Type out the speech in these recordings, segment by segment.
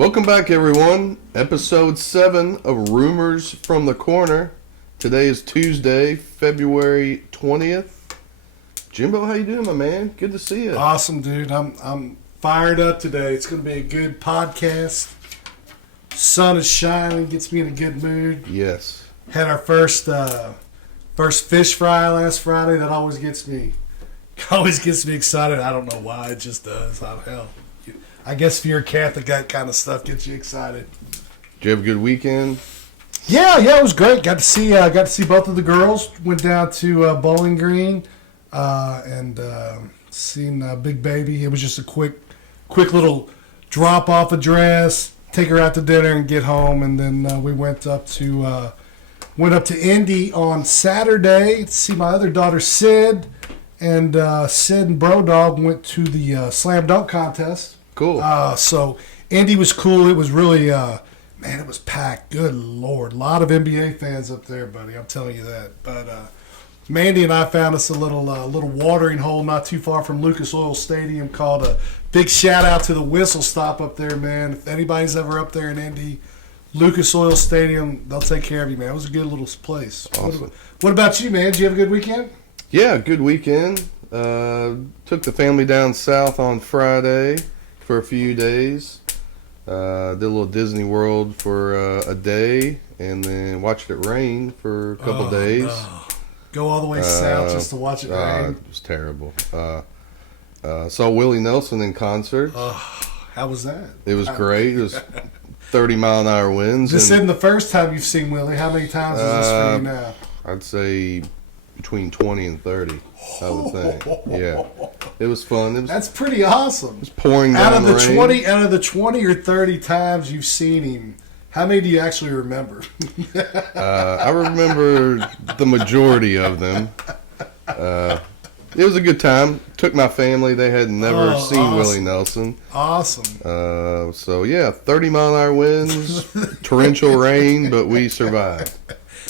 Welcome back, everyone. Episode 7 of Rumors from the Korner. Today is Tuesday, February 20th. Jimbo, how you doing, my man? Good to see you. Awesome, dude. I'm fired up today. It's going to be a good podcast. Sun is shining, gets me in a good mood. Yes. Had our first fish fry last Friday. That always gets me excited. I don't know why, it just does. How the hell? I guess if you're a Catholic, that kind of stuff gets you excited. Did you have a good weekend? Yeah, it was great. Got to see both of the girls. Went down to Bowling Green and seen Big Baby. It was just a quick little drop off address, take her out to dinner, and get home. And then we went up to Indy on Saturday to see my other daughter Sid, and Sid and Bro Dog went to the slam dunk contest. Cool. So Indy was cool. It was really, it was packed. Good Lord. A lot of NBA fans up there, buddy. I'm telling you that. But Mandy and I found us a little watering hole not too far from Lucas Oil Stadium called a big shout out to the Whistle Stop up there, man. If anybody's ever up there in Indy, Lucas Oil Stadium, they'll take care of you, man. It was a good little place. Awesome. What about you, man? Did you have a good weekend? Yeah, good weekend. Took the family down south on Friday for a few days. Did a little Disney World for a day, and then watched it rain for a couple days. No. Go all the way south just to watch it rain. It was terrible. Saw Willie Nelson in concert. How was that? It was great. It was 30-mile-an-hour winds. This isn't the first time you've seen Willie. How many times is this for you now? I'd say between 20 and 30, I would think. Yeah. It was fun. That's pretty awesome. It was pouring down out of the rain. Out of the 20 or 30 times you've seen him, how many do you actually remember? I remember the majority of them. It was a good time. Took my family. They had never seen awesome. Willie Nelson. Awesome. So, yeah, 30-mile-an-hour winds, torrential rain, but we survived.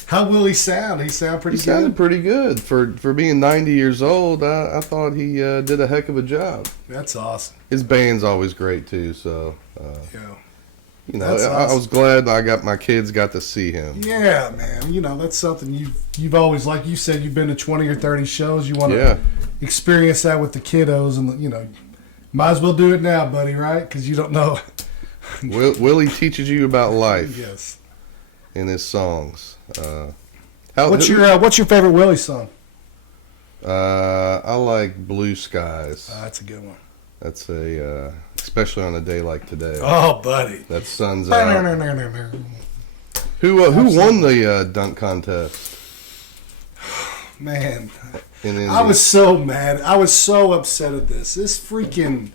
How will he sound? He sound pretty good? He sounded pretty good. For being 90 years old, I thought he did a heck of a job. That's awesome. His band's always great, too, so... Yeah. You know, awesome. I was glad my kids got to see him. Yeah, man. You know, that's something you've always, like you said, you've been to 20 or 30 shows. You want to experience that with the kiddos, and, you know, might as well do it now, buddy, right? Because you don't know. Willie teaches you about life. Yes. In his songs. What's your favorite Willie song? I like Blue Skies. That's a good one. That's especially on a day like today. Oh, buddy. That sun's out. Who won the dunk contest? Man, I was so mad. I was so upset at this. This freaking,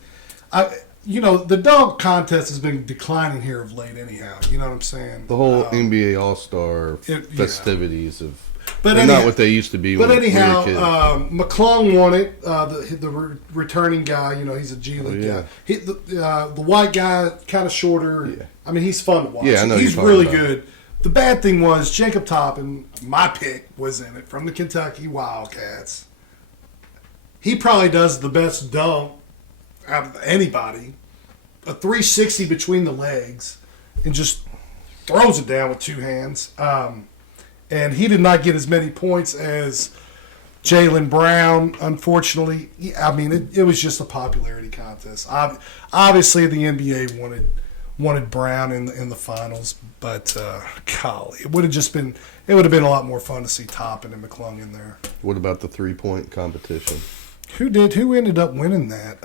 the dunk contest has been declining here of late. Anyhow, you know what I'm saying? The whole NBA All-Star festivities of. But not what they used to be. But when anyhow, we were kids. McClung won it. The returning guy, you know, he's a G League guy. The white guy, kind of shorter. Yeah. I mean, he's fun to watch. Yeah, I know he's really good. The bad thing was Jacob Toppin, my pick, was in it from the Kentucky Wildcats. He probably does the best dunk out of anybody. A 360 between the legs, and just throws it down with two hands. And he did not get as many points as Jaylen Brown, unfortunately. I mean, it was just a popularity contest. Obviously, the NBA wanted Brown in the finals, but golly, it would have been a lot more fun to see Toppin and McClung in there. What about the 3-point competition? Who ended up winning that?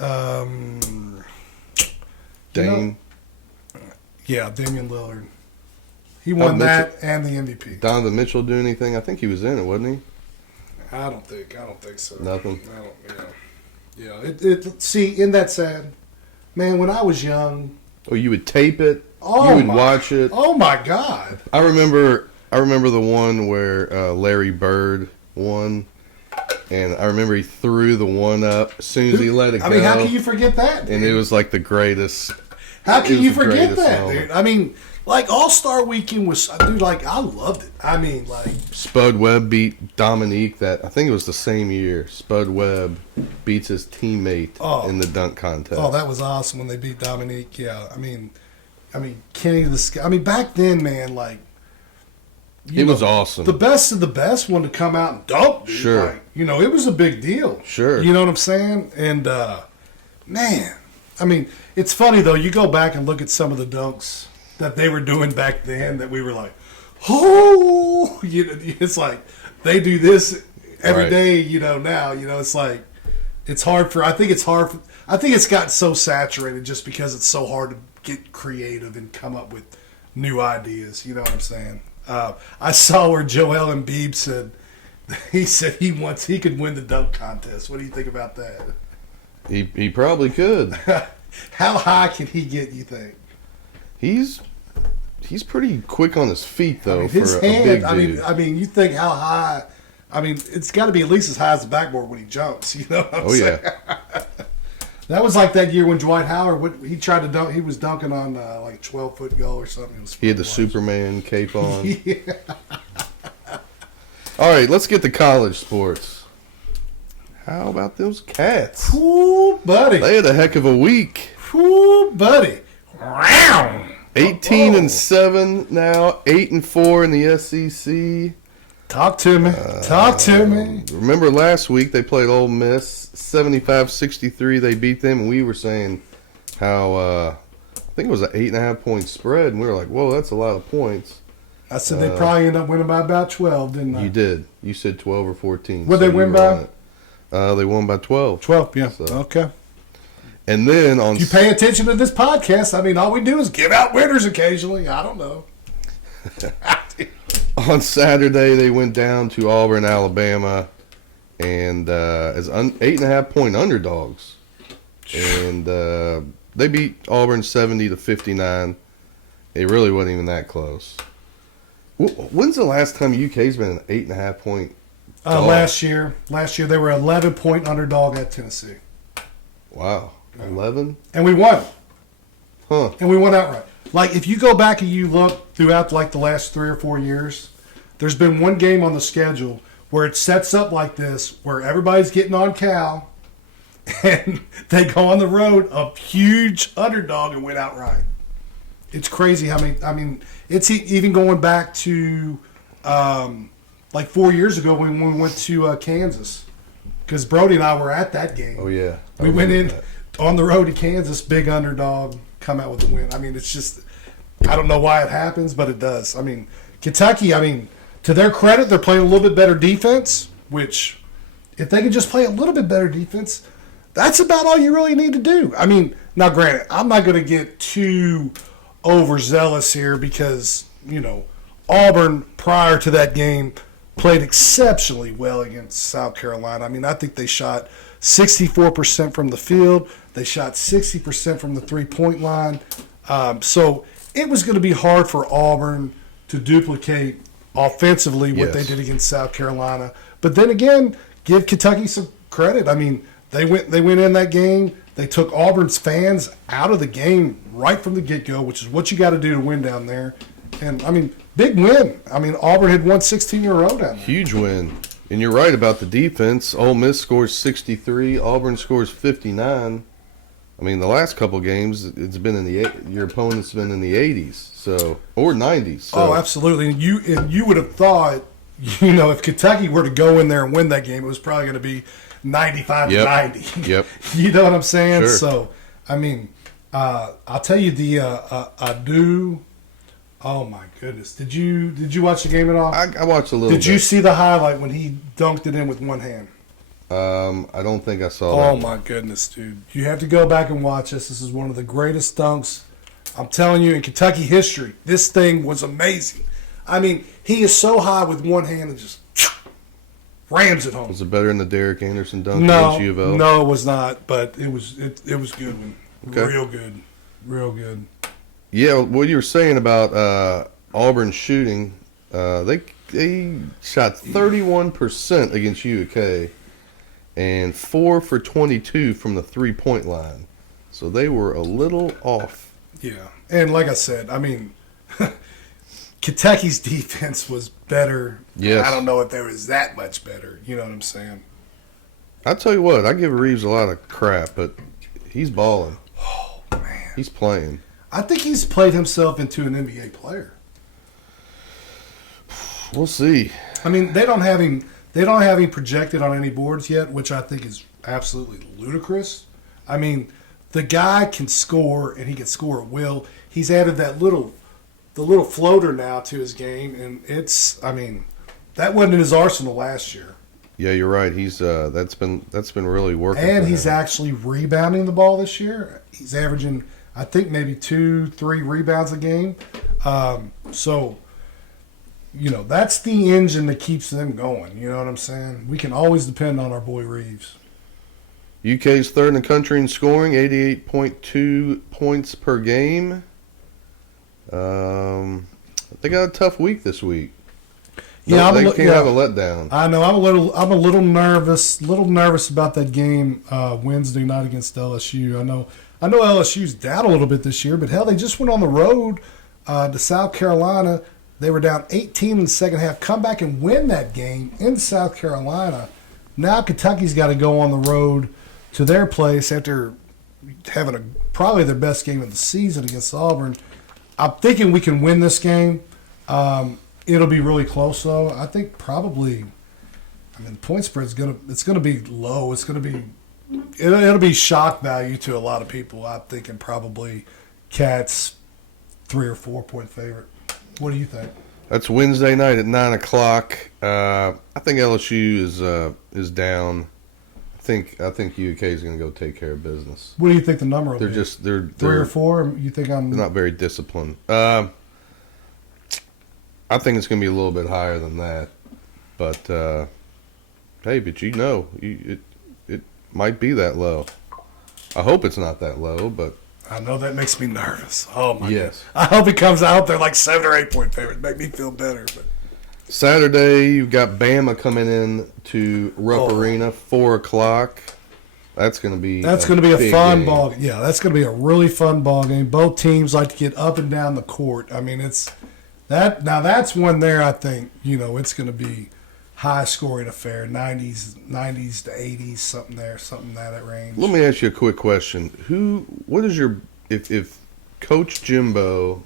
Dame. Damian Lillard. He won that and the MVP. Donovan Mitchell do anything? I think he was in it, wasn't he? I don't think so. Nothing. Isn't that sad? Man, when I was young. Oh, you would tape it. You would watch it. Oh my God! I remember the one where Larry Bird won, and I remember he threw the one up as soon as he let it go. I mean, how can you forget that, dude? And it was like the greatest. How can you forget that, dude? I mean, like, All-Star Weekend was, dude, like, I loved it. I mean, like... Spud Webb beat Dominique I think it was the same year. Spud Webb beats his teammate in the dunk contest. Oh, that was awesome when they beat Dominique. Yeah, I mean, Kenny the Sky. I mean, back then, man, like It was awesome. The best of the best one to come out and dunk, dude. Sure. Like, it was a big deal. Sure. You know what I'm saying? And man, I mean, it's funny though. You go back and look at some of the dunks that they were doing back then that we were like, oh, it's like they do this every day. Now, it's like it's hard for. I think it's gotten so saturated just because it's so hard to get creative and come up with new ideas. You know what I'm saying? I saw where Joel Embiid said he could win the dunk contest. What do you think about that? He probably could. How high can he get, you think? He's pretty quick on his feet though. His for hand. a big dude. I mean, you think how high? I mean, it's got to be at least as high as the backboard when he jumps. You know what I'm saying? Yeah. That was like that year when Dwight Howard he tried to dunk. He was dunking on like a 12-foot goal or something. He had the Superman cape on. Yeah. All right, let's get to college sports. How about those Cats? Ooh, buddy. They had a heck of a week. Ooh, buddy. Wow. 18-7 now, 8-4 in the SEC. Talk to me. Talk to me. Remember last week they played Ole Miss, 75-63. They beat them, and we were saying how I think it was an 8.5 point spread, and we were like, "Whoa, that's a lot of points." I said they probably end up winning by about 12, didn't I? You did. You said 12 or 14. What'd they win by? They won by 12. 12, yeah. So. Okay. And then on If you pay attention to this podcast, I mean, all we do is give out winners occasionally. I don't know. on Saturday they went down to Auburn, Alabama, and as 8.5 point underdogs, and they beat Auburn 70-59. It really wasn't even that close. When's the last time UK's been an 8.5 point? Last year they were 11 point underdog at Tennessee. Wow, 11, and we won. huh? And we won outright. Like if you go back and you look throughout like the last 3 or 4 years, there's been one game on the schedule where it sets up like this, where everybody's getting on Cal, and they go on the road, a huge underdog, and win outright. It's crazy how many. I mean, it's even going back to like 4 years ago when we went to Kansas, because Brody and I were at that game. Oh yeah, we went in on the road to Kansas, big underdog, come out with the win. I mean, it's just, I don't know why it happens, but it does. I mean, Kentucky, to their credit, they're playing a little bit better defense, which if they could just play a little bit better defense, that's about all you really need to do. I mean, now granted, I'm not going to get too overzealous here because, Auburn prior to that game played exceptionally well against South Carolina. I mean, I think they shot 64% from the field. They shot 60% from the three-point line. So it was going to be hard for Auburn to duplicate offensively what they did against South Carolina. But then again, give Kentucky some credit. I mean, they went in that game. They took Auburn's fans out of the game right from the get-go, which is what you got to do to win down there. And, big win. Auburn had won 16 in a row down there. Huge win. And you're right about the defense. Ole Miss scores 63. Auburn scores 59. The last couple games, it's been your opponent's been in the 80s, or 90s. So. Oh, absolutely. And you would have thought, if Kentucky were to go in there and win that game, it was probably going to be 95-90. Yep. You know what I'm saying? Sure. So, I'll tell you the oh my goodness! Did you watch the game at all? I watched a little. Did you see the highlight when he dunked it in with one hand? I don't think I saw that. Oh my goodness, dude! You have to go back and watch this. This is one of the greatest dunks, I'm telling you, in Kentucky history. This thing was amazing. He is so high with one hand and just rams it home. Was it better than the Derek Anderson dunk against U of L? No, it was not. But it was good one. Okay. Real good. Yeah, what you were saying about Auburn shooting, they shot 31% against UK and 4 for 22 from the 3-point line. So they were a little off. Yeah, and like I said, Kentucky's defense was better. Yes. I don't know if there was that much better. You know what I'm saying? I'll tell you what, I give Reeves a lot of crap, but he's balling. Oh, man. He's playing. I think he's played himself into an NBA player. We'll see. I mean, they don't have him. They don't have him projected on any boards yet, which I think is absolutely ludicrous. I mean, the guy can score, and he can score at will. He's added the little floater now to his game, and it's. I mean, that wasn't in his arsenal last year. Yeah, you're right. He's that's been really working. And for he's him. actually rebounding the ball this year. He's averaging, I think, maybe 2-3 rebounds a game. So, that's the engine that keeps them going. You know what I'm saying? We can always depend on our boy Reeves. UK's third in the country in scoring, 88.2 points per game. They got a tough week this week. Yeah, They can't have a letdown. I know. I'm a little nervous about that game Wednesday night against LSU. I know LSU's down a little bit this year, but hell, they just went on the road to South Carolina. They were down 18 in the second half. Come back and win that game in South Carolina. Now Kentucky's got to go on the road to their place after having probably their best game of the season against Auburn. I'm thinking we can win this game. It'll be really close, though. I think probably. I mean, the point spread's gonna be low. It'll be shock value to a lot of people. I'm thinking probably Cats 3 or 4 point favorite. What do you think? That's Wednesday night at 9:00. I think LSU is down. I think UK is going to go take care of business. What do you think the number will They're be? just they're 3 or 4. You think I'm they're not very disciplined. I think it's going to be a little bit higher than that, but hey, but it might be that low. I hope it's not that low, but I know that makes me nervous. Oh my yes. God. I hope he comes out there like 7 or 8 point favorite. Make me feel better. But Saturday, you've got Bama coming in to Rupp Arena, 4:00. That's going to be a fun game. Ball. Yeah, that's going to be a really fun ball game. Both teams like to get up and down the court. I mean, it's that. Now that's one there. I think it's going to be high scoring affair, 90s to 80s, something in that range. Let me ask you a quick question. What is your if Coach Jimbo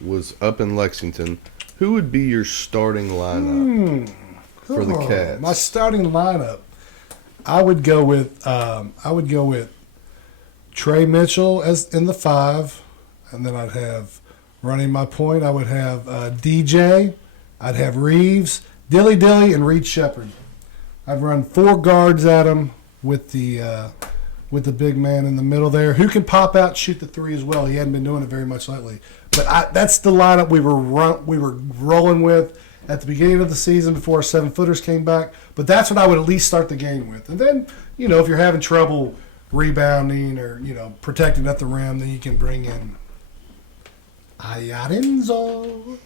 was up in Lexington? Who would be your starting lineup for the Cats? My starting lineup, I would go with Trey Mitchell as in the 5, and then I'd have running my point. I would have DJ. I'd have Reeves, Dilly, and Reed Shepherd. I'd run 4 guards at him with the big man in the middle there, who can pop out and shoot the 3 as well. He hadn't been doing it very much lately. But that's the lineup we were rolling with at the beginning of the season before our 7-footers came back. But that's what I would at least start the game with. And then, if you're having trouble rebounding or, protecting at the rim, then you can bring in Ayarenzo.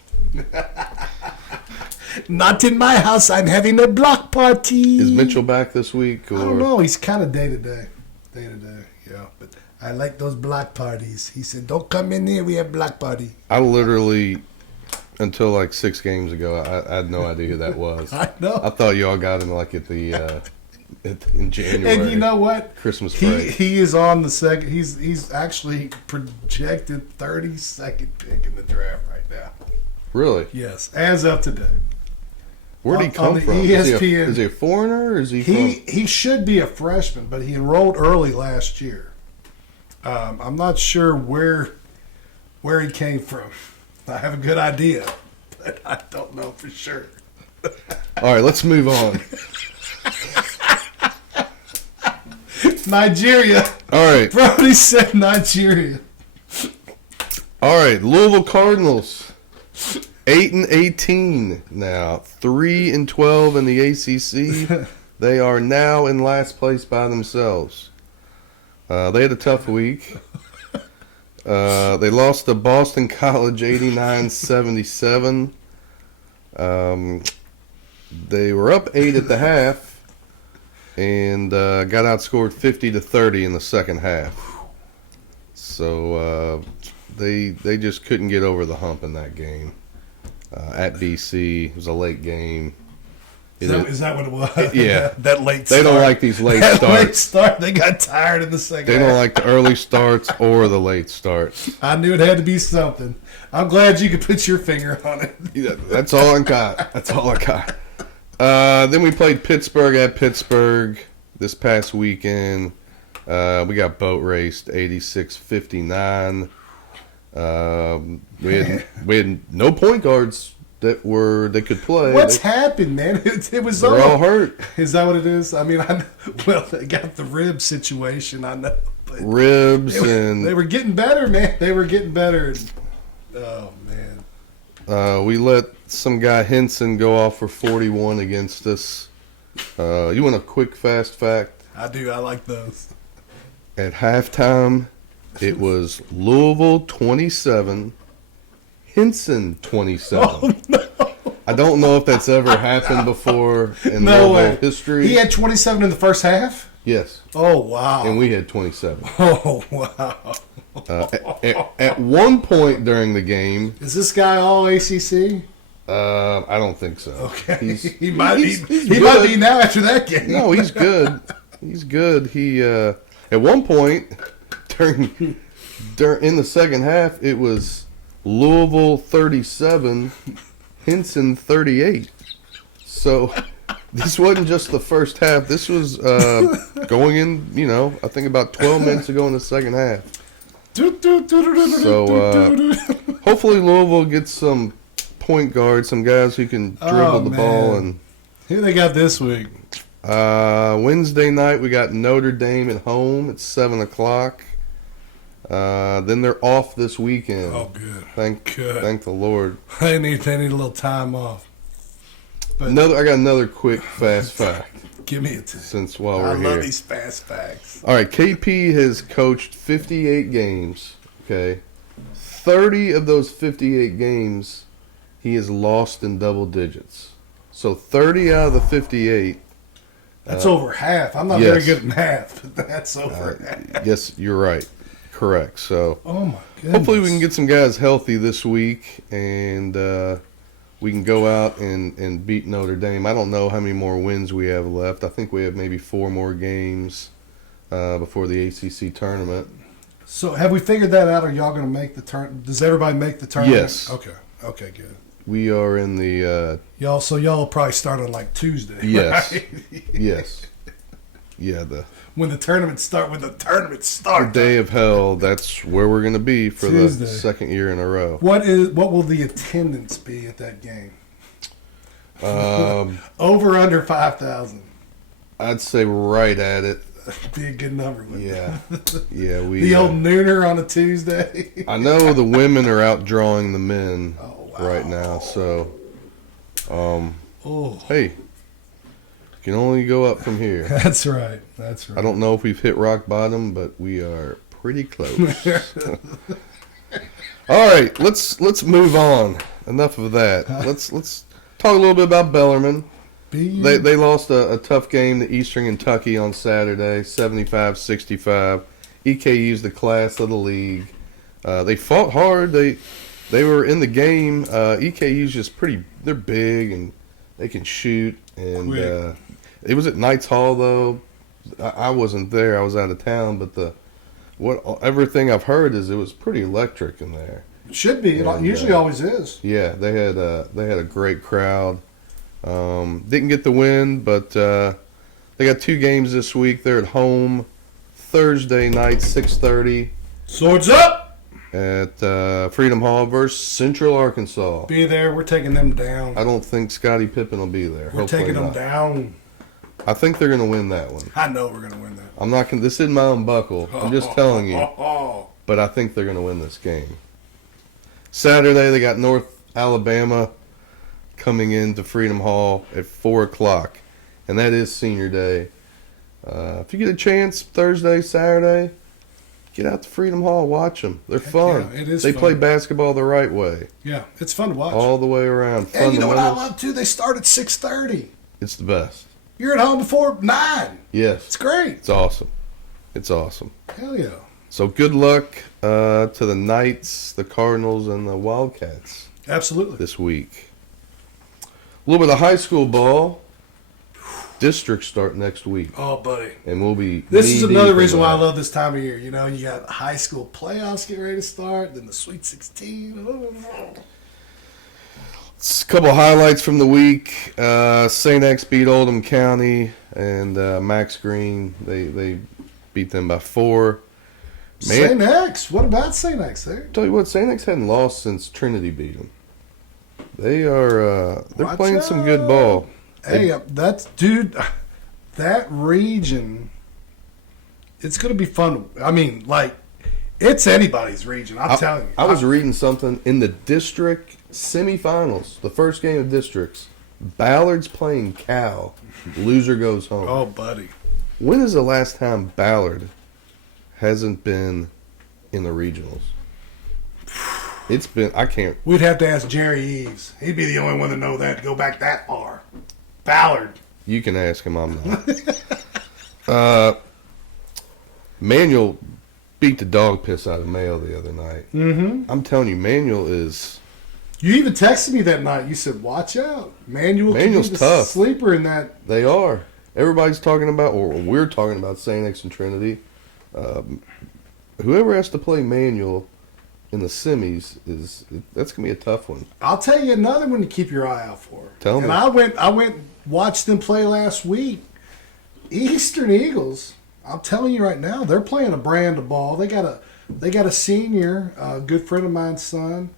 Not in my house. I'm having a block party. Is Mitchell back this week? Or? I don't know. He's kind of day to day. Yeah. But I like those block parties. He said, "Don't come in here. We have block party." I literally, until like 6 games ago, I had no idea who that was. I know. I thought y'all got him like at the in January. And you know what? Christmas break. He is on the second. He's actually projected 32nd pick in the draft right now. Really? Yes, as of today. Where'd he come from? ESPN. Is he a foreigner? Or is he? He should be a freshman, but he enrolled early last year. I'm not sure where he came from. I have a good idea, but I don't know for sure. All right, let's move on. Nigeria. All right. Brody said Nigeria. All right, Louisville Cardinals. 8-18 now, 3-12 in the ACC. They are now in last place by themselves. They had a tough week. They lost to Boston College 89-77. They were up 8 at the half and got outscored 50-30 in the second half. So they just couldn't get over the hump in that game. At BC, it was a late game. Is that what it was? Yeah. That late start. They don't like these late That starts. late start. They got tired in the second They half. don't like the early starts or the late starts. I knew it had to be something. I'm glad you could put your finger on it. Yeah, that's all I got. That's all I got. Then we played Pittsburgh at Pittsburgh this past weekend. We got boat raced 86-59. We had no point guards that could play. What's happened, man? It was They're all hurt. Is that what it is? I mean, they got the rib situation. I know. But Ribs they were getting better, man. They were getting better. Oh man. We let some guy Henson go off for 41 against us. You want a quick, fast fact? I do. I like those. At halftime, it was Louisville 27, Henson 27. Oh, no. I don't know if that's ever happened before in No Louisville way. history. He had 27 in the first half? Yes. Oh, wow. And we had 27. Oh, wow. At one point during the game, Is this guy all ACC? I don't think so. Okay. He's He might good. be now after that game. No, he's good. He's good. He at one point during in the second half, it was Louisville 37, Henson 38. So this wasn't just the first half. This was going in. I think about 12 minutes ago in the second half. So hopefully Louisville gets some point guards, some guys who can dribble the ball. And who they got this week? Wednesday night we got Notre Dame at home at 7:00. Then they're off this weekend. Oh, good. Thank the Lord. They need a little time off. But I got another quick fast fact. Give me it. Since while we're I here. love these fast facts. All right, KP has coached 58 games. Okay, 30 of those 58 games, he has lost in double digits. So 30 out of the 58. That's over half. I'm not very good at math, but that's over half. Yes, you're right. Correct. So Oh my goodness. hopefully we can get some guys healthy this week, and we can go out and beat Notre Dame. I don't know how many more wins we have left. I think we have maybe 4 more games before the ACC tournament. So have we figured that out? Are y'all going to make the turn? Does everybody make the tournament? Yes. Okay, good. We are in the Y'all will probably start on like Tuesday. yes, Right? yes, yeah. When the tournament The day of hell. That's where we're going to be for Tuesday. the second year in a row. What will the attendance be at that game? Over under 5,000. I'd say right at it. Be a good number. Wouldn't Yeah, it? yeah. We The old nooner on a Tuesday. I know the women are outdrawing the men wow. right now. So, Oh, hey, can only go up from here. that's right. That's right. I don't know if we've hit rock bottom, but we are pretty close. All right, let's move on. Enough of that. Let's talk a little bit about Bellarmine. They lost a tough game to Eastern Kentucky on Saturday, 75-65. EKU's the class of the league. They fought hard. They were in the game. EKU's just they're big and they can shoot. And it was at Knights Hall though. I wasn't there. I was out of town. But everything I've heard is it was pretty electric in there. It should be. It usually always is. Yeah, they had a great crowd. Didn't get the win, but they got 2 games this week. They're at home Thursday night, 6:30 Swords up! at Freedom Hall versus Central Arkansas. Be there. We're taking them down. I don't think Scottie Pippen will be there. We're Hopefully taking them not. down. I think they're going to win that one. I know we're going to win that. I'm not going. This isn't my own buckle. I'm just telling you. Oh. But I think they're going to win this game. Saturday they got North Alabama coming into Freedom Hall at 4:00, and that is Senior Day. If you get a chance, Thursday, Saturday, get out to Freedom Hall, watch them. They're fun. Yeah, it is They fun. play basketball the right way, Yeah, it's fun to watch. all the way around. And you know what I Fundamentals. love too? They start at 6:30. It's the best. You're at home before 9. Yes, It's great. it's awesome. It's awesome. Hell yeah. So good luck to the Knights, the Cardinals, and the Wildcats Absolutely. this week. A little bit of high school ball. districts start next week, Oh, buddy. and we'll be. This is another knee-deep reason into why I that. love this time of year. You know, you got high school playoffs getting ready to start, then the Sweet 16. A couple highlights from the week. St. X beat Oldham County, and Max Green, they beat them by 4. St. X. What about St. X there? Tell you what, St. X hadn't lost since Trinity beat them. They are they're Watch playing some good ball. Hey, that's dude. That region, it's going to be fun. I mean, like, it's anybody's region. I'm telling you. I was reading something in the district semifinals, the first game of districts. Ballard's playing Cal. Loser goes home. Oh, buddy. When is the last time Ballard hasn't been in the regionals? It's been, I can't. We'd have to ask Jerry Eves. He'd be the only one to know that to go back that far. Ballard. You can ask him, I'm not. Manuel beat the dog piss out of Mayo the other night. Mm-hmm. I'm telling you, Manuel is. You even texted me that night. You said, watch out. Manuel's could be the tough. Sleeper in that. They are. Everybody's talking about, or we're talking about St. X and Trinity. Whoever has to play Manuel in the semis that's gonna be a tough one. I'll tell you another one to keep your eye out for. Tell me. And I went watched them play last week. Eastern Eagles. I'm telling you right now, they're playing a brand of ball. They got a senior, a good friend of mine's son,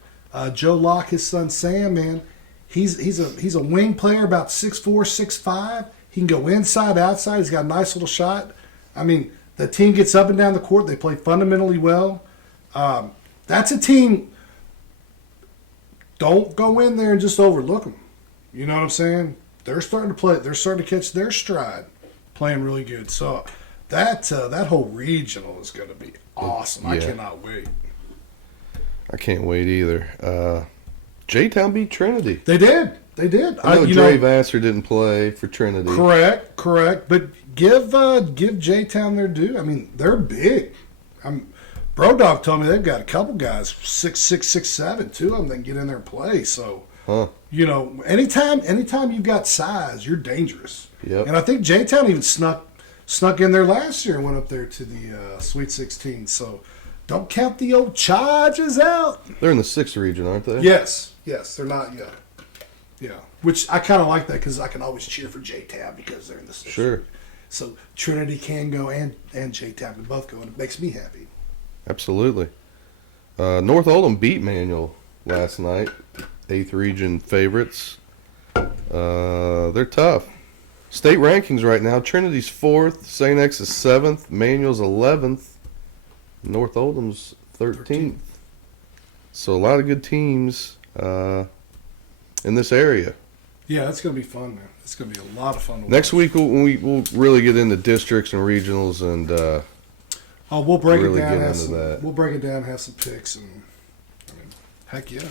Joe Locke, his son Sam. Man, he's a wing player, about 6'4", 6'5". He can go inside, outside. He's got a nice little shot. I mean, the team gets up and down the court. They play fundamentally well. That's a team. Don't go in there and just overlook them. You know what I'm saying? They're starting to play. They're starting to catch their stride, playing really good. So that whole regional is going to be awesome. I cannot wait. I can't wait either. J-Town beat Trinity. They did. I know Dre Vassar didn't play for Trinity. Correct. But give J-Town their due. I mean, they're big. Brodog told me they've got a couple guys, 6'6", 6'7", two of them that can get in there and play. So, you know, anytime you've got size, you're dangerous. Yep. And I think J-Town even snuck in there last year and went up there to the Sweet 16. So, don't count the old Chargers out. They're in the 6th region, aren't they? Yes, they're not yet. Yeah, which I kind of like that because I can always cheer for J-Town because they're in the 6th. Sure. So Trinity can go and J-Town can both go, and it makes me happy. Absolutely. North Oldham beat Manual last night. 8th region favorites. They're tough. State rankings right now. Trinity's 4th. St. X is 7th. Manual's 11th. North Oldham's 13th. So a lot of good teams in this area. Yeah, that's going to be fun, man. It's going to be a lot of fun to watch. Next week we'll really get into districts and regionals and we'll break really it down. get into that. We'll break it down, have some picks, and heck yeah.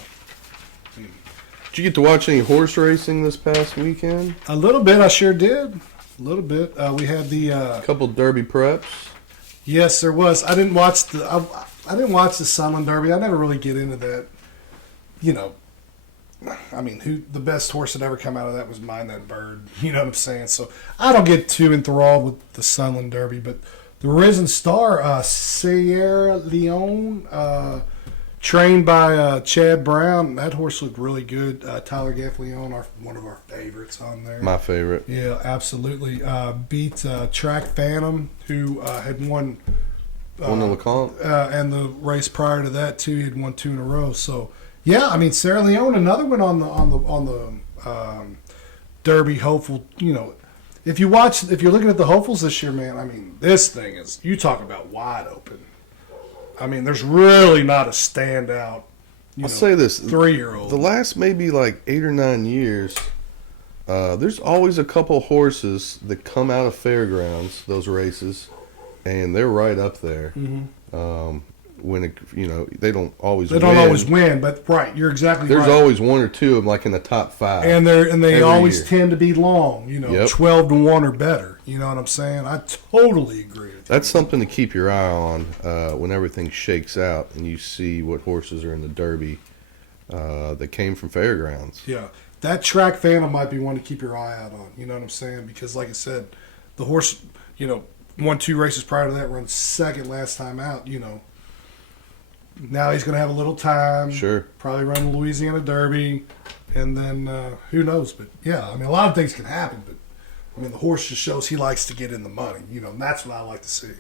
Did you get to watch any horse racing this past weekend? A little bit, I sure did. A little bit. We had the couple Derby preps. Yes, there was. I didn't watch the Sunland Derby. I never really get into that. You know, I mean, the best horse that ever come out of that was Mind That Bird. You know what I'm saying? So I don't get too enthralled with the Sunland Derby, but the Risen Star, Sierra Leone, trained by Chad Brown. That horse looked really good. Tyler Gaffleon, one of our favorites on there. My favorite. Yeah, absolutely. Beat Track Phantom, who had won the LeCompte. and the race prior to that too. He had won 2 in a row. So yeah, I mean Sierra Leone, another one on the Derby hopeful. You know, if you're looking at the hopefuls this year, man, I mean this thing is, you talk about wide open. I mean, there's really not a standout. I'll say this: 3-year-old. The last maybe like 8 or 9 years, there's always a couple horses that come out of fairgrounds, those races, and they're right up there. Mm-hmm. When they don't always win, but right, you're exactly There's right. always 1 or 2 of them like in the top 5, and they always year. tend to be long. 12-1 or better. You know what I'm saying? I totally agree with you. That's something to keep your eye on when everything shakes out and you see what horses are in the Derby that came from Fairgrounds. Yeah. That track Phantom might be one to keep your eye out on. You know what I'm saying? Because, like I said, the horse, won 2 races prior to that, run second last time out, Now he's going to have a little time. Sure. Probably run the Louisiana Derby. And then, who knows? But, yeah, I mean, a lot of things can happen. But, I mean, the horse just shows he likes to get in the money. And that's what I like to see.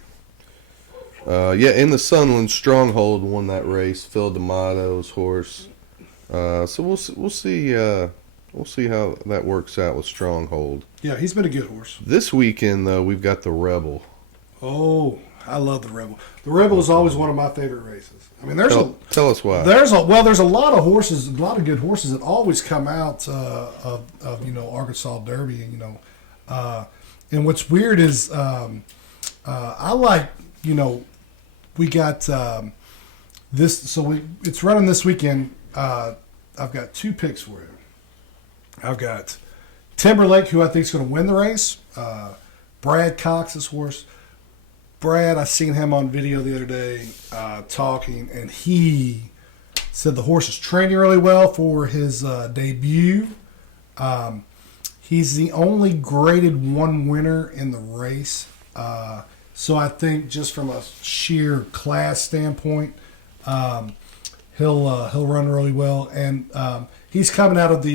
In the Sunland, Stronghold won that race. Phil D'Amato's horse. So we'll see. We'll see how that works out with Stronghold. Yeah, he's been a good horse. This weekend, though, we've got the Rebel. Oh, I love the Rebel. The Rebel is always one of my favorite races. I mean, tell us why. There's a lot of horses, a lot of good horses that always come out of Arkansas Derby, and what's weird is I like we got this. So it's running this weekend. I've got 2 picks for you. I've got Timberlake, who I think is going to win the race. Brad Cox's horse. Brad, I seen him on video the other day talking, and he said the horse is training really well for his debut. He's the only graded 1 winner in the race. So I think just from a sheer class standpoint, he'll run really well. And he's coming out of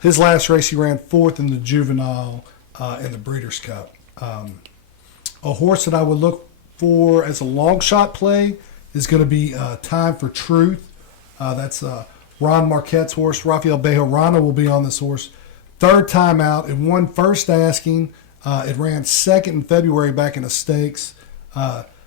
his last race. He ran 4th in the juvenile in the Breeders' Cup. A horse that I would look for as a long shot play is going to be Time for Truth. That's Ron Marquette's horse. Rafael Bejarano will be on this horse. 3rd time out. It won first asking. It ran 2nd in February back in the stakes,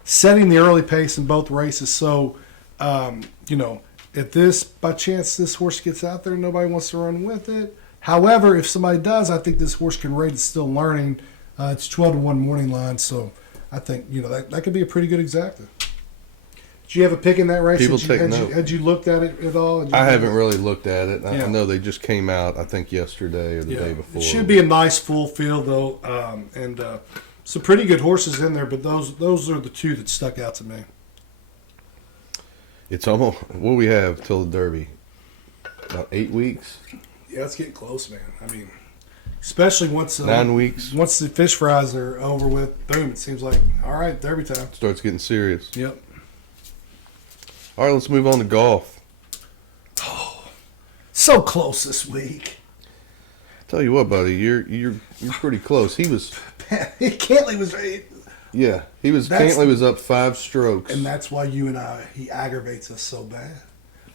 setting the early pace in both races. So, if by chance this horse gets out there, nobody wants to run with it. However, if somebody does, I think this horse can rate. It's still learning. It's 12-1 morning line, so I think that could be a pretty good exacta. Did you have a pick in that race? Had you looked at it at all? I haven't really looked at it. I know they just came out, I think, yesterday or the day before. It should be a nice full field, though, and some pretty good horses in there, but those are the 2 that stuck out to me. It's almost, what we have till the Derby? About 8 weeks? Yeah, it's getting close, man. I mean, especially once 9 weeks. Once the fish fries are over with, boom, it seems like, all right, Derby time. Starts getting serious. Yep. All right, let's move on to golf. Oh, so close this week. Tell you what, buddy, you're pretty close. He was Cantley was ready. Yeah, Cantley was up 5 strokes. And that's why he aggravates us so bad.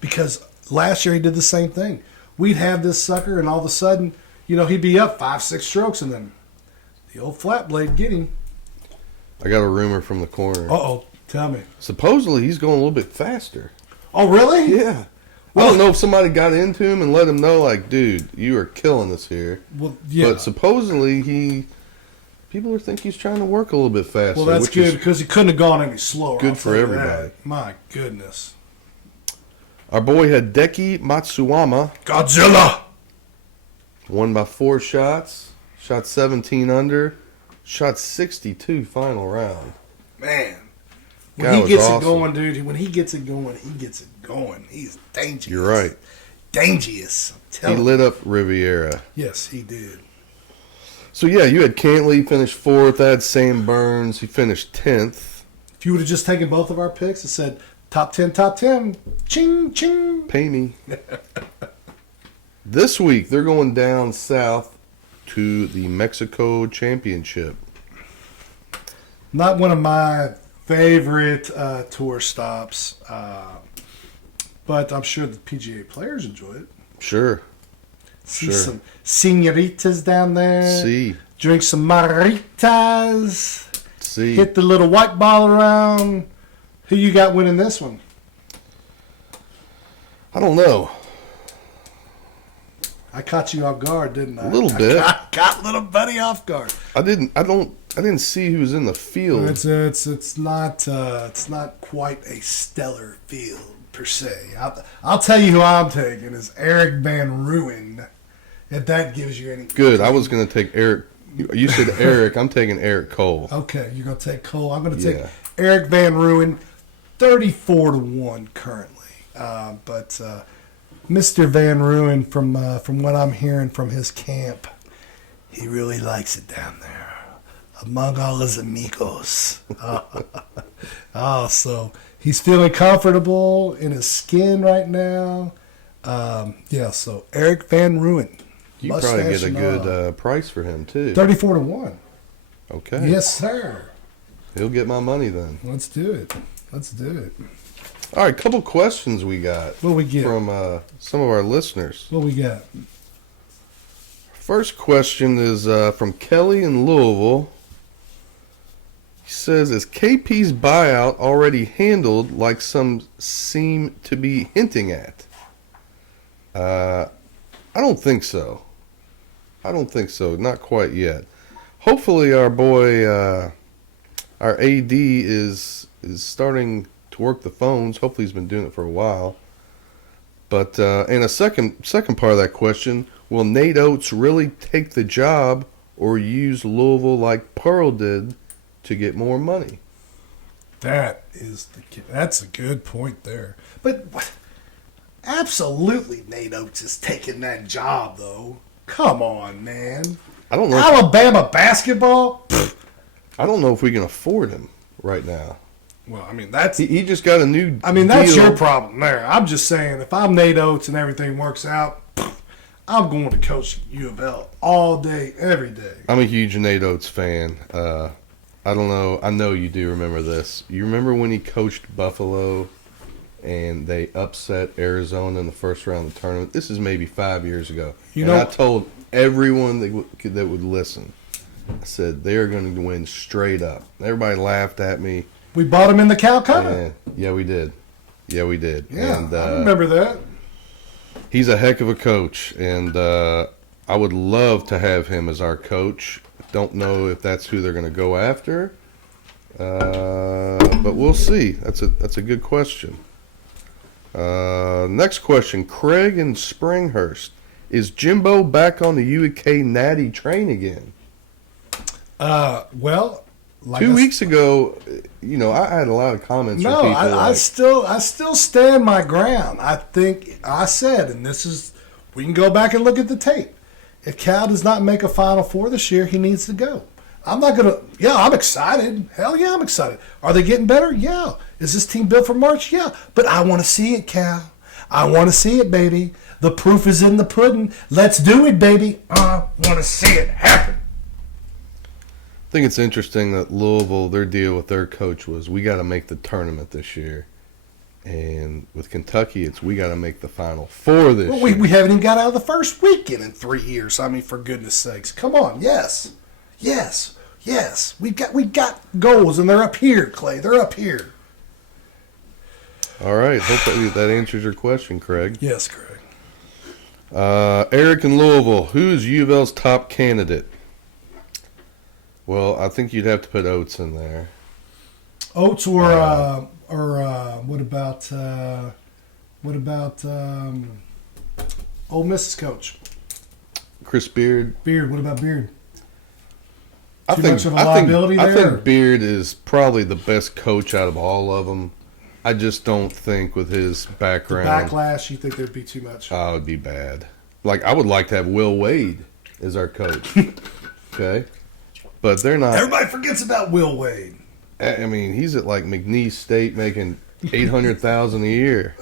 Because last year he did the same thing. We'd have this sucker, and all of a sudden, he'd be up 5-6 strokes, and then the old flat blade get him. I got a rumor from the corner. Uh-oh. Tell me. Supposedly he's going a little bit faster. Oh, really? Yeah. Well, I don't know if somebody got into him and let him know, like, dude, you are killing us here. Well, yeah. But supposedly people think he's trying to work a little bit faster. Well, that's good because he couldn't have gone any slower. Good for everybody. My goodness. Our boy Hideki Matsuyama. Godzilla. Won by 4 shots. Shot 17 under. Shot 62 final round. Man. When he gets it going, dude, when he gets it going, he gets it going. He's dangerous. You're right. Dangerous. He lit up Riviera. Yes, he did. So, yeah, you had Cantley finish 4th. I had Sam Burns. He finished 10th. If you would have just taken both of our picks and said, top 10, ching, ching. Pay me. This week, they're going down south to the Mexico Championship. Not one of my favorite tour stops, but I'm sure the PGA players enjoy it. Sure. See some senoritas down there. See. Drink some margaritas. See. Hit the little white ball around. Who you got winning this one? I don't know. I caught you off guard, didn't I? A little bit. I got little buddy off guard. I didn't see who was in the field. It's not quite a stellar field per se. I'll tell you who I'm taking is Eric Van Ruin. If that gives you any good. I was going to take Eric. You said Eric. I'm taking Eric Cole. Okay, you're going to take Cole. I'm going to take Eric Van Ruin, 34-1 currently. But Mr. Van Ruin, from what I'm hearing from his camp, he really likes it down there among all his amigos. So he's feeling comfortable in his skin right now. So Eric Van Ruin. You probably get a good price for him, too. 34-1. Okay. Yes, sir. He'll get my money then. Let's do it. All right, couple questions we got. What we get? From some of our listeners. What we got? First question is from Kelly in Louisville. He says, is KP's buyout already handled like some seem to be hinting at? I don't think so. Not quite yet. Hopefully our boy, our AD is starting to work the phones. Hopefully he's been doing it for a while. But and a second part of that question, will Nate Oates really take the job or use Louisville like Pearl did to get more money? That's a good point there. But absolutely Nate Oates is taking that job, though. Come on, man. I don't know. Alabama basketball? I don't know if we can afford him right now. Well, I mean, that's... He just got a new that's deal. your problem there. I'm just saying, if I'm Nate Oates and everything works out, I'm going to coach U of L all day, every day. I'm a huge Nate Oates fan. I don't know. I know you do remember this. You remember when he coached Buffalo and they upset Arizona in the first round of the tournament? This is maybe 5 years ago. I told everyone that would listen, I said, they're going to win straight up. Everybody laughed at me. We bought him in the Calcutta. Yeah, we did. Yeah, and, I remember that. He's a heck of a coach, and I would love to have him as our coach. Don't know if that's who they're going to go after, but we'll see. That's a good question. Next question, Craig in Springhurst. Is Jimbo back on the UK Natty train again? Well, 2 weeks ago, I had a lot of comments from people. I still stand my ground. I think I said, and we can go back and look at the tape. If Cal does not make a Final Four this year, he needs to go. I'm excited. Hell yeah, I'm excited. Are they getting better? Yeah. Is this team built for March? Yeah. But I want to see it, Cal. I want to see it, baby. The proof is in the pudding. Let's do it, baby. I want to see it happen. I think it's interesting that Louisville, their deal with their coach was, we got to make the tournament this year. And with Kentucky, we got to make the Final Four this year. We haven't even got out of the first weekend in 3 years. I mean, for goodness sakes. Come on. Yes. We got goals, and they're up here, Clay. They're up here. All right. Hope that answers your question, Craig. Yes, Craig. Eric in Louisville, who is U of L's top candidate? Well, I think you'd have to put Oates in there. Oates or what about Ole Miss's coach? Chris Beard. What about Beard? I much of a liability there? I think Beard is probably the best coach out of all of them. I just don't think with his background. The backlash, you think there'd be too much? Oh, it would be bad. Like, I would like to have Will Wade as our coach. Okay? But they're not. Everybody forgets about Will Wade. I mean, he's at like McNeese State making $800,000 a year.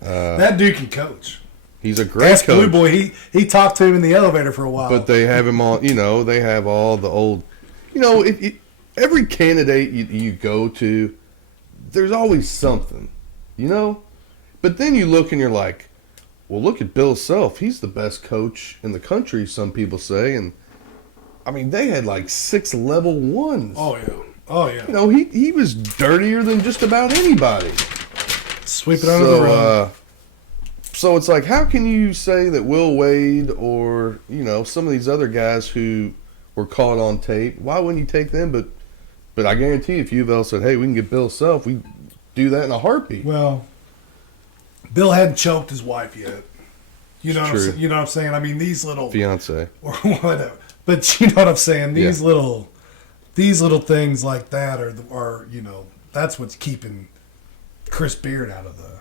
That dude can coach. He's a great Ask coach. Blue Boy. He talked to him in the elevator for a while. But they have him on. They have all the old. Every candidate you go to, there's always something. But then you look and you're like, well, look at Bill Self. He's the best coach in the country, some people say, and I mean they had like 6 level 1s. Oh yeah. He was dirtier than just about anybody. Sweep it under the rug. So it's like, how can you say that Will Wade or, some of these other guys who were caught on tape, why wouldn't you take them? But I guarantee if U of L said, hey, we can get Bill Self, we'd do that in a heartbeat. Well, Bill hadn't choked his wife yet. You know what I'm saying? I mean, these little... Fiance. Or whatever. But you know what I'm saying? These little things like that are that's what's keeping Chris Beard out of the,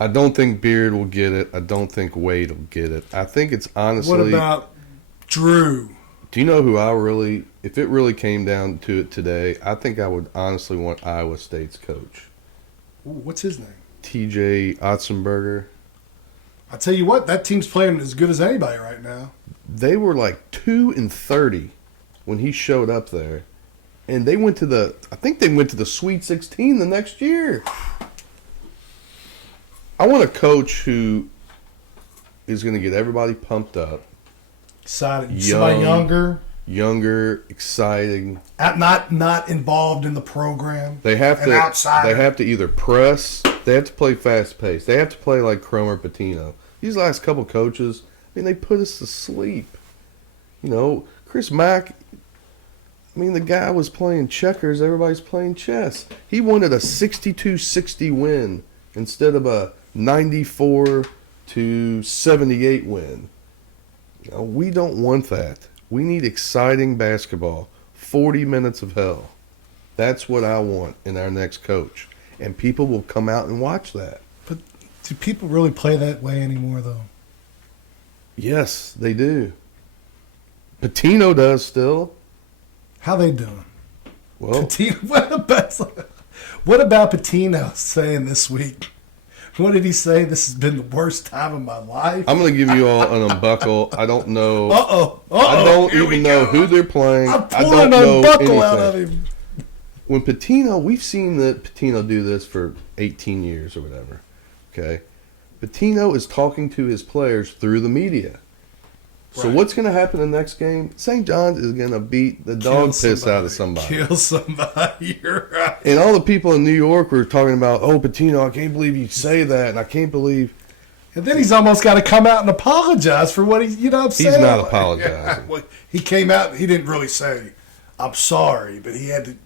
I don't think Beard will get it. I don't think Wade will get it. I think it's honestly. What about Drew? Do you know who I really, if it really came down to it today, I think I would honestly want Iowa State's coach. Ooh, what's his name? TJ Otzenberger. I tell you what, that team's playing as good as anybody right now. They were like 2-30 when he showed up there, and they went to the. I think they went to the Sweet 16 the next year. I want a coach who is going to get everybody pumped up. Excited. Somebody younger, exciting. Not involved in the program. They have an to. outsider. They have to either press. They have to play fast paced. They have to play like Kromer, Patino. These last couple coaches, I mean, they put us to sleep. You know, Chris Mack. I mean, the guy was playing checkers. Everybody's playing chess. He wanted a 62-60 win instead of a 94-78 win. You know, we don't want that. We need exciting basketball. 40 minutes of hell. That's what I want in our next coach. And people will come out and watch that. But do people really play that way anymore, though? Yes, they do. Patino does still. How they doing? Well, Patino, what about Patino saying this week? What did he say? This has been the worst time of my life. I'm going to give you all an unbuckle. I don't know. Uh-oh. I don't even know who they're playing. I'm I pulling don't an know unbuckle anything. out of him. When Patino, we've seen that Patino do this for 18 years or whatever. Okay? Patino is talking to his players through the media. So Right. what's going to happen in the next game? St. John's is going to beat the dog piss out of somebody. Kill somebody. You're right. And all the people in New York were talking about, oh, Patino, I can't believe you say that, and I can't believe. And then he's almost got to come out and apologize for what you know what I'm saying? He's not apologizing. Well, he came out, he didn't really say, I'm sorry, but he had to,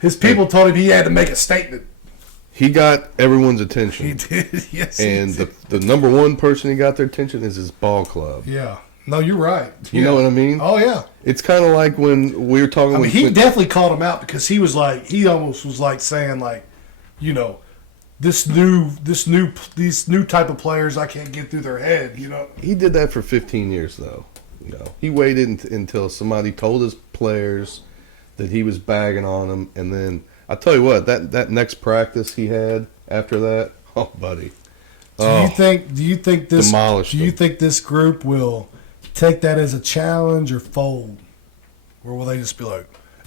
his people told him he had to make a statement. He got everyone's attention. He did, yes. And the number one person he got their attention is his ball club. Yeah. No, you're right. You know what I mean? Oh, yeah. It's kind of like when we were talking. I mean, he definitely called him out because he was like, he almost was like saying like, you know, these new type of players, I can't get through their head. You know, he did that for 15 years though. You know, he waited until somebody told his players that he was bagging on them, and then I tell you what, that next practice he had after that, oh buddy. Do you think this demolished do you them. think this group will take that as a challenge or fold? Or will they just be like,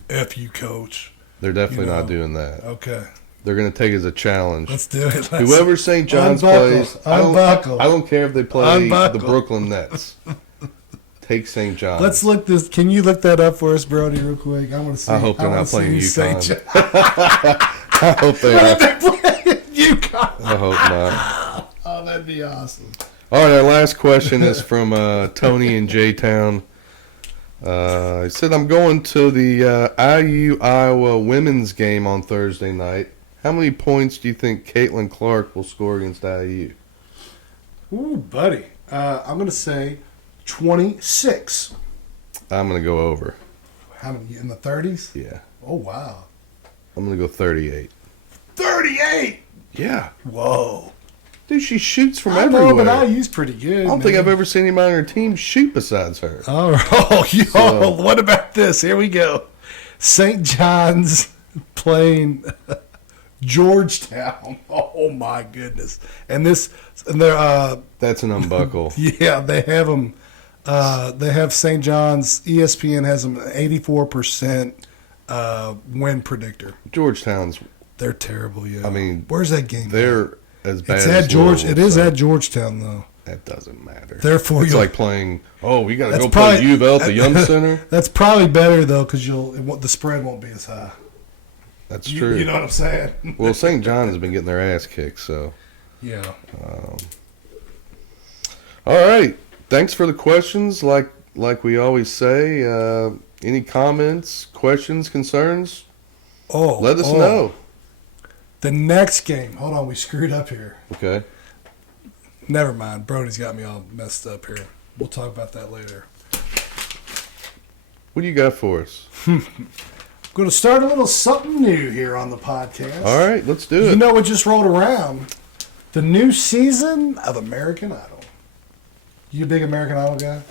F you, coach? They're definitely You know. not doing that. Okay. They're going to take it as a challenge. Let's do it. Whoever St. John's plays, I don't care if they play the Brooklyn Nets. Take St. John's. Let's look this. Can you look that up for us, Brody, real quick? I want to see. I hope they're not playing UConn. I hope they are. They're playing UConn. I hope not. Oh, that'd be awesome. All right, our last question is from Tony in J-Town. He said, I'm going to the IU-Iowa women's game on Thursday night. How many points do you think Caitlin Clark will score against IU? Ooh, buddy. I'm going to say 26. I'm going to go over. How many? In the 30s? Yeah. Oh, wow. I'm going to go 38. 38? Yeah. Whoa. Dude, she shoots from I everywhere. know, but IU's pretty good. I don't think I've ever seen anybody on her team shoot besides her. All right. What about this? Here we go. St. John's playing Georgetown. Oh, my goodness. And they're That's an unbuckle. yeah, they have them. They have St. John's. ESPN has them 84% win predictor. Georgetown's. They're terrible. Yeah. I mean, where's that game? They're as bad It's as at George. Louisville, It is so at Georgetown though. That doesn't matter. Therefore, it's you'll- like playing. Oh, we got to That's go probably- play U of L at the Young Center. That's probably better though because the spread won't be as high. That's true. You know what I'm saying? Well, St. John has been getting their ass kicked, so. Yeah. All right. Thanks for the questions. Like we always say, any comments, questions, concerns? Oh, Let us know. The next game. Hold on, we screwed up here. Okay. Never mind. Brody's got me all messed up here. We'll talk about that later. What do you got for us? I'm going to start a little something new here on the podcast. All right, let's do it. You know what just rolled around? The new season of American Idol. You a big American Idol guy?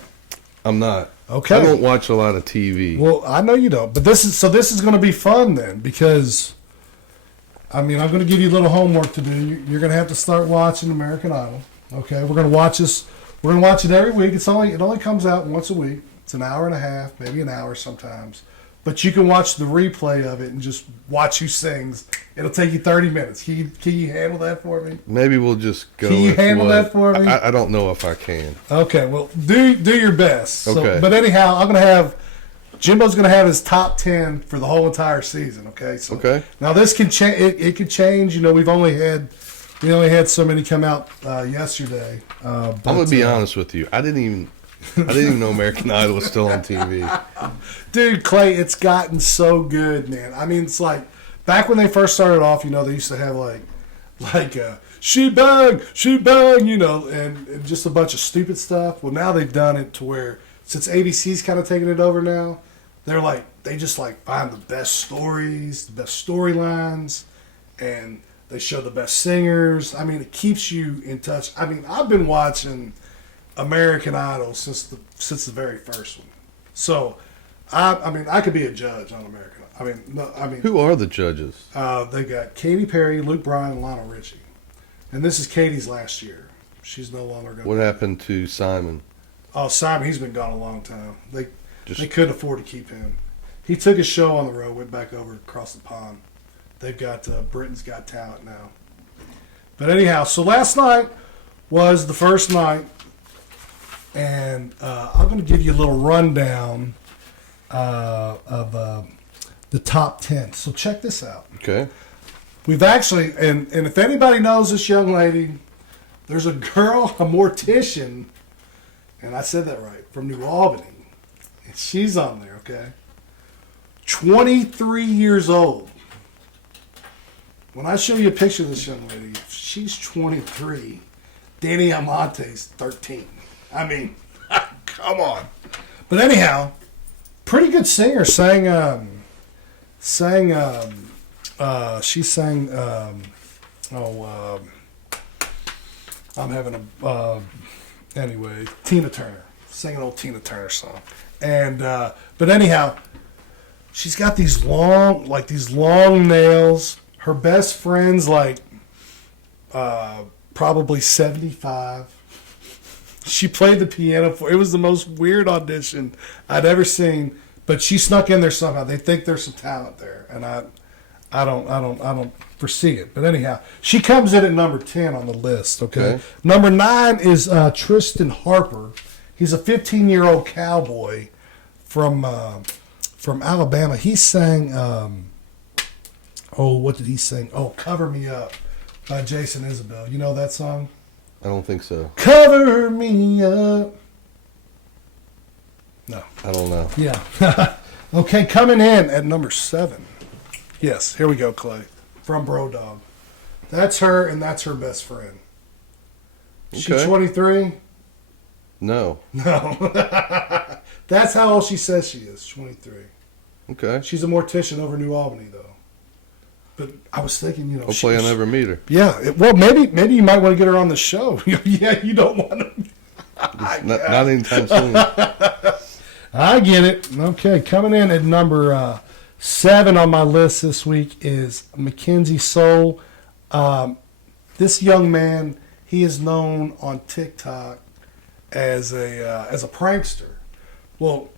I'm not. Okay. I don't watch a lot of TV. Well, I know you don't, but this is going to be fun then, because I'm going to give you a little homework to do. You're going to have to start watching American Idol. Okay, we're going to watch this. We're going to watch it every week. It only comes out once a week. It's an hour and a half, maybe an hour sometimes. But you can watch the replay of it and just watch who sings. It'll take you 30 minutes. Can you handle that for me? Maybe we'll just go. Can you handle that for me? I don't know if I can. Okay, well, do your best. Okay. But anyhow, Jimbo's going to have his top 10 for the whole entire season. Okay. So Okay. Now this can change. It could change. We've only had so many come out yesterday. I'm gonna be honest with you. I didn't even know American Idol was still on TV. Dude, Clay, it's gotten so good, man. It's like back when they first started off, they used to have like shoot bang, and just a bunch of stupid stuff. Well, now they've done it to where, since ABC's kind of taking it over now, they just find the best stories, the best storylines, and they show the best singers. It keeps you in touch. I've been watching American Idol since the very first one. So, I could be a judge on American Idol. Who are the judges? They got Katy Perry, Luke Bryan, and Lionel Richie. And this is Katie's last year. She's no longer going. What happened to Simon? Oh, Simon, he's been gone a long time. They couldn't afford to keep him. He took his show on the road, went back over across the pond. They've got Britain's Got Talent now. But anyhow, so last night was the first night, and I'm going to give you a little rundown of the top 10. So check this out. Okay. We've actually, and if anybody knows this young lady, there's a girl, a mortician, and I said that right, from New Albany. And she's on there, okay? 23 years old. When I show you a picture of this young lady, she's 23. Danny Almonte's 13. Come on. But anyhow, pretty good singer. She sang, I'm having anyway, Tina Turner. Sang an old Tina Turner song. And, but anyhow, she's got these long nails. Her best friend's probably 75. She played the piano it was the most weird audition I'd ever seen, but she snuck in there somehow. They think there's some talent there, and I don't foresee it. But anyhow, she comes in at number 10 on the list, okay? Number 9 is Tristan Harper. He's a 15-year-old cowboy from Alabama. He sang what did he sing? Oh, Cover Me Up by Jason Isabel. You know that song? I don't think so. Cover me up. No. I don't know. Yeah. Okay, coming in at number 7. Yes, here we go, Clay. From Bro Dog. That's her, and that's her best friend. Okay. She's 23? No. No. That's how old she says she is, 23. Okay. She's a mortician over New Albany, though. But I was thinking, hopefully I never meet her. Yeah. Well, maybe you might want to get her on the show. Yeah, you don't want to. Not anytime soon. I get it. Okay, coming in at number 7 on my list this week is Mackenzie Soul. This young man, he is known on TikTok as a prankster. Well,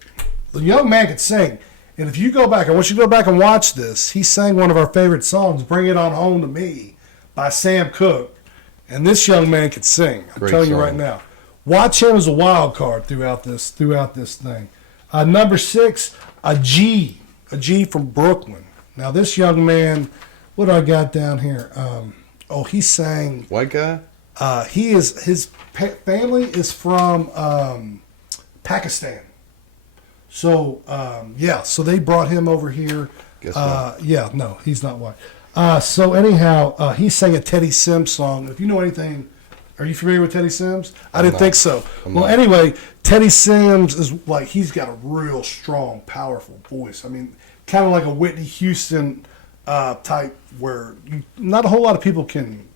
the young man could sing. And if you go back, I want you to go back and watch this. He sang one of our favorite songs, Bring It On Home to Me, by Sam Cooke. And this young man could sing. I'm telling you right now. Watch him as a wild card throughout this thing. Number 6, a G from Brooklyn. Now this young man, what do I got down here? He sang. White guy? His family is from Pakistan. So, so they brought him over here. Guess not. No, he's not white. So anyhow, he sang a Teddy Sims song. If you know anything, are you familiar with Teddy Sims? I didn't think so. Well, anyway, Teddy Sims is he's got a real strong, powerful voice. kind of like a Whitney Houston type, where not a whole lot of people can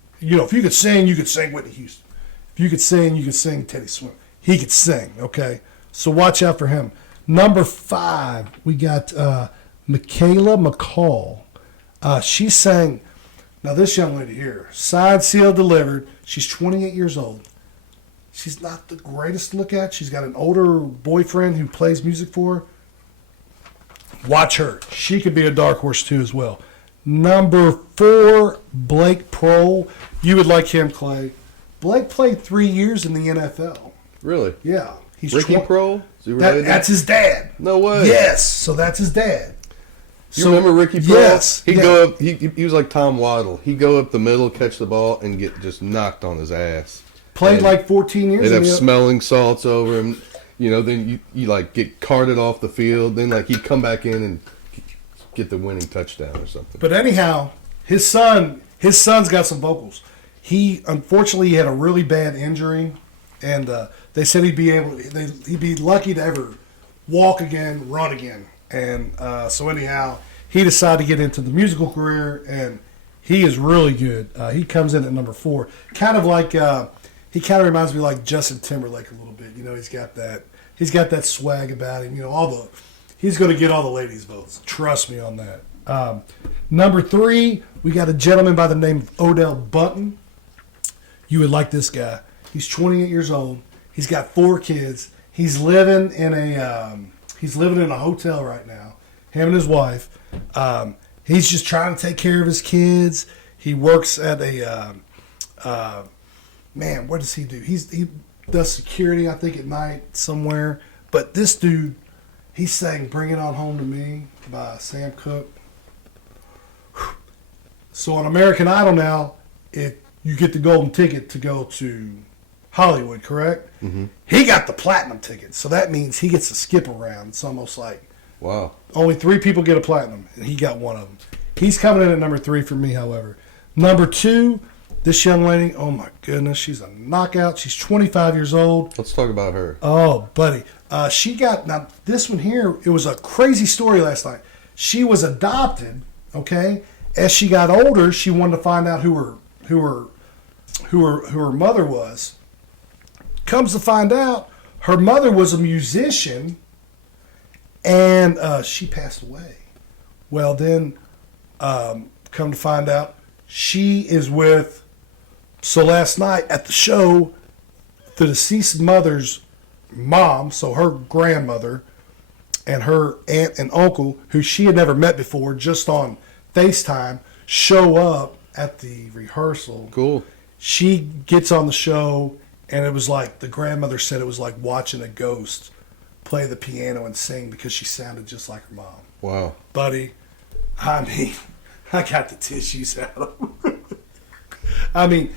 if you could sing, you could sing Whitney Houston. If you could sing, you could sing Teddy Swims. He could sing, okay? So watch out for him. Number 5, we got Michaela McCall. She sang, now this young lady here, signed, sealed, delivered. She's 28 years old. She's not the greatest to look at. She's got an older boyfriend who plays music for her. Watch her. She could be a dark horse too as well. Number 4, Blake Prohl. You would like him, Clay. Blake played 3 years in the NFL. Really? Yeah. He's Ricky Prohl? Is he related? That's his dad. No way. Yes. So that's his dad. You remember Ricky Prohl? Yes. He'd go up. He was like Tom Waddle. He'd go up the middle, catch the ball, and get just knocked on his ass. Played like 14 years. They'd have smelling salts over him. Then you like get carted off the field. Then like he'd come back in and get the winning touchdown or something. But anyhow, his son's got some vocals. He unfortunately had a really bad injury, and they said he'd be lucky to ever walk again, run again. And so anyhow, he decided to get into the musical career, and he is really good. He comes in at number 4, kind of like he kind of reminds me like Justin Timberlake a little bit. He's got that swag about him. He's going to get all the ladies' votes. Trust me on that. Number 3, we got a gentleman by the name of Odell Button. You would like this guy. He's 28 years old. He's got 4 kids. He's living in a hotel right now. Him and his wife. He's just trying to take care of his kids. He works at a what does he do? He does security, I think, at night somewhere. But this dude, he sang "Bring It On Home to Me" by Sam Cooke. So on American Idol now, you get the golden ticket to go to Hollywood, correct? Mm-hmm. He got the platinum ticket, so that means he gets to skip around. It's almost like wow. Only 3 people get a platinum, and he got one of them. He's coming in at number 3 for me, however. Number 2, this young lady, oh my goodness, she's a knockout. She's 25 years old. Let's talk about her. Oh, buddy. Now this one here, it was a crazy story last night. She was adopted, okay? As she got older, she wanted to find out who her mother was. Comes to find out, her mother was a musician, and she passed away. Well, then, come to find out, she is with. So last night at the show, the deceased mother's mom, so her grandmother, and her aunt and uncle, who she had never met before, just on FaceTime, show up at the rehearsal. Cool. She gets on the show, and it was like, the grandmother said it was like watching a ghost play the piano and sing because she sounded just like her mom. Wow. Buddy, I mean, I got the tissues out. I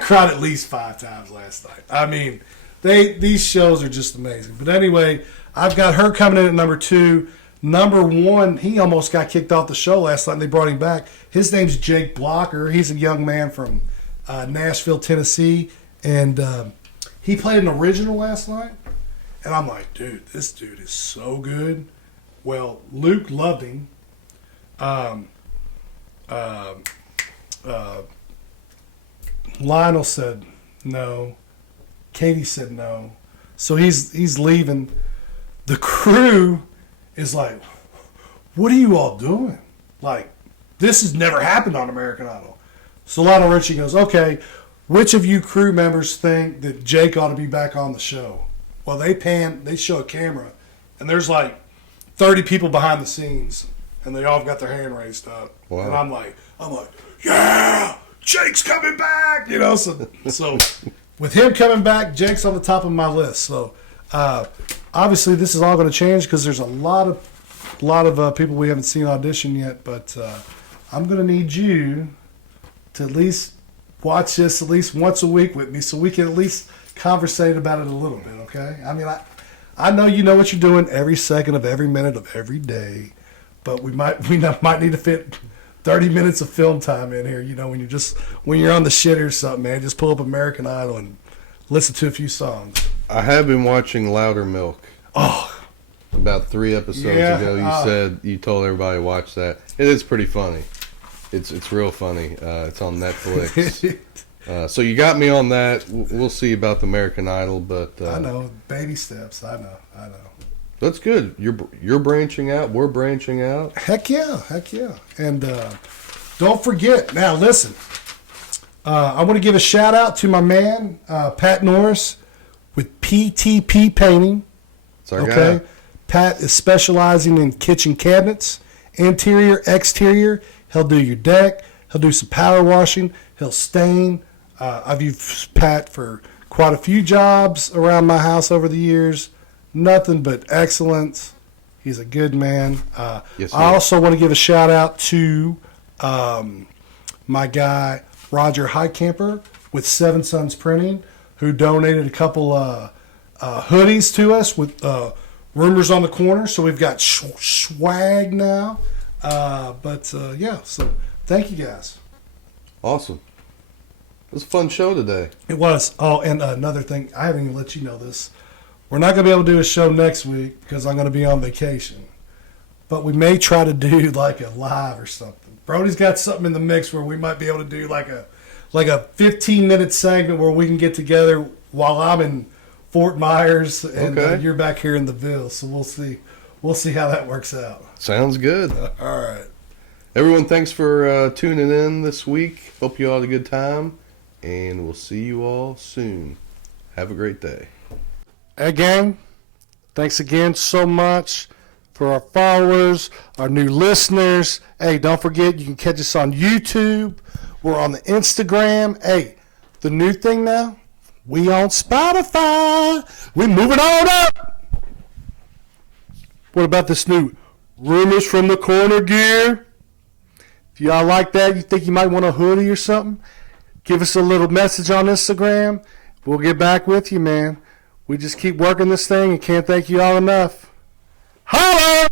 cried at least 5 times last night. I mean, these shows are just amazing. But anyway, I've got her coming in at number 2. Number 1, he almost got kicked off the show last night, and they brought him back. His name's Jake Blocker. He's a young man from Nashville, Tennessee, and he played an original last night. And I'm like, dude, this dude is so good. Well, Luke loved him. Lionel said no. Katie said no. So he's leaving. The crew is like, what are you all doing? Like, this has never happened on American Idol. So Lionel Richie goes, okay, which of you crew members think that Jake ought to be back on the show? Well, they show a camera, and there's like 30 people behind the scenes, and they all got their hand raised up. Wow. And I'm like, yeah, Jake's coming back, So with him coming back, Jake's on the top of my list. So obviously this is all going to change because there's a lot of people we haven't seen audition yet. But I'm going to need you to at least watch this at least once a week with me, so we can at least conversate about it a little bit. Okay? I mean, I know you know what you're doing every second of every minute of every day, but we might need to fit 30 minutes of film time in here, when you're on the shit or something, man. Just pull up American Idol and listen to a few songs. I have been watching Louder Milk. Oh. About 3 episodes ago, you said you told everybody to watch that. It is pretty funny. It's real funny. It's on Netflix. So you got me on that. We'll see about the American Idol, but I know, baby steps. I know. That's good. You're branching out. We're branching out. Heck yeah. And don't forget. Now listen, I want to give a shout out to my man Pat Norris with PTP Painting. That's our guy. Pat is specializing in kitchen cabinets, interior, exterior. He'll do your deck. He'll do some power washing. He'll stain. I've used Pat for quite a few jobs around my house over the years. Nothing but excellence. He's a good man. Yes, I also want to give a shout out to my guy Roger Highcamper with Seven Sons Printing, who donated a couple hoodies to us with Rumors on the Corner. So we've got swag now. Yeah, so thank you guys. Awesome. It was a fun show today. It was. Oh, and another thing, I haven't even let you know this. We're not going to be able to do a show next week because I'm going to be on vacation. But we may try to do like a live or something. Brody's got something in the mix where we might be able to do like a 15-minute segment where we can get together while I'm in Fort Myers and you're back here in the Ville. So we'll see. We'll see how that works out. Sounds good. All right. Everyone, thanks for tuning in this week. Hope you all had a good time. And we'll see you all soon. Have a great day. Hey, gang. Thanks again so much for our followers, our new listeners. Hey, don't forget, you can catch us on YouTube. We're on the Instagram. Hey, the new thing now, we on Spotify. We're moving on up. What about this new Rumors from the Corner gear? If y'all like that, you think you might want a hoodie or something, give us a little message on Instagram. We'll get back with you, man. We just keep working this thing and can't thank you all enough. Holla!